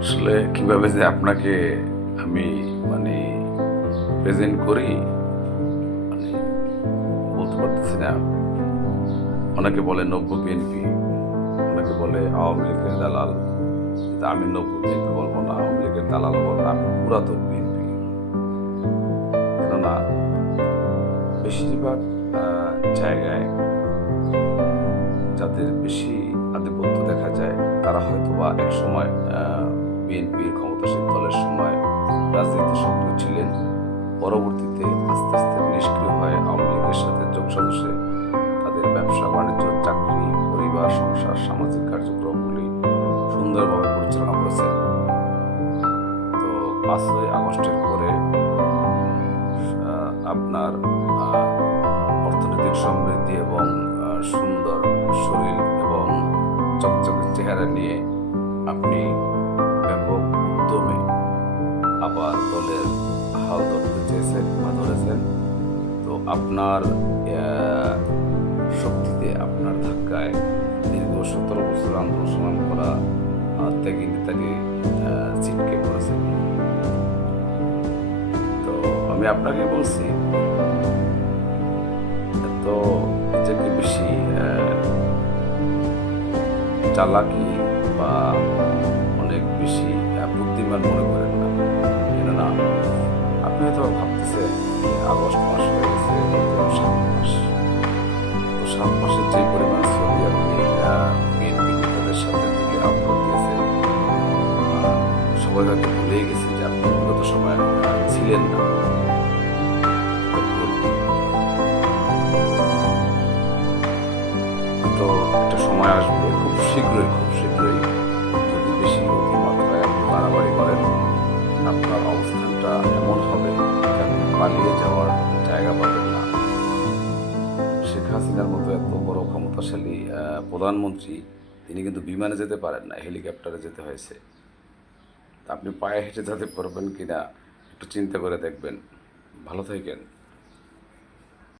আসলে কিভাবে যে আপনাকে আমি মানে প্রেজেন্ট করি মানে বলতে পারতেছি না। অনেকে বলে নব্য বিএনপি, অনেকে বলে আওয়ামী লীগের দালাল। তা আমি নব্য বিএনপি বলবো না, আওয়ামী লীগের দালাল বলবো না, আমি পুরাতন বিএনপি। কেননা বেশিরভাগ জায়গায় যাদের বেশি আধিপত্য দেখা যায় তারা হয়তো বা এক সময় বিএনপির ক্ষমতাসীন দলের সময় রাজনীতিতে সক্রিয় ছিলেন, পরবর্তীতে আস্তে আস্তে নিষ্ক্রিয় হয়ে আওয়ামী লীগের সাথে যোগ সাজসে তাদের ব্যবসা বাণিজ্য, চাকরি, পরিবার, সংসার, সামাজিক কার্যক্রমগুলি সুন্দরভাবে পরিচালনা করেছেন। তো 5ই আগস্টের পরে আপনার অর্থনৈতিক সমৃদ্ধি এবং সুন্দর শরীর এবং চকচকে চেহারা নিয়ে আপনি ব্যাপক উদ্যমে আবার দলের হাল ধরতে চেয়েছেন বা ধরেছেন। তো আপনার শক্তিতে, আপনার ধাক্কায় দীর্ঘ 17 বছর আন্দোলন সংগ্রাম করা ত্যাগী নেতাকে ছিটকে পড়েছেন। তো আমি আপনাকে বলছি, তো নিজেকে বেশি চালাকি বা অনেক বেশি বুদ্ধিমান মনে করেন না। কেননা আপনি হয়তো ভাবতেছেন যে আগস্ট মাস হয়ে গেছে, 7 মাস। তো 7 মাসের যে পরিমাণ ছবি আপনি বিএনপি নেতাদের সাথে তুলে আপলোড দিয়েছেন, সবাই হয়তো ভুলেই গেছে যে আপনি বিগত সময় ছিলেন না। তো একটা সময় আসবে খুব শীঘ্রই, যদি বেশি অতিমাত্রায় আপনি বাড়াবাড়ি করেন, আপনার অবস্থানটা এমন হবে যে আপনি পালিয়ে যাওয়ার জায়গা পাবেন না। শেখ হাসিনার মতো এত বড় ক্ষমতাশালী প্রধানমন্ত্রী, তিনি কিন্তু বিমানে যেতে পারেন না, হেলিকপ্টারে যেতে হয়েছে। আপনি পায়ে হেঁটে যেতে পারবেন কিনা একটু চিন্তা করে দেখবেন। ভালো থাকেন।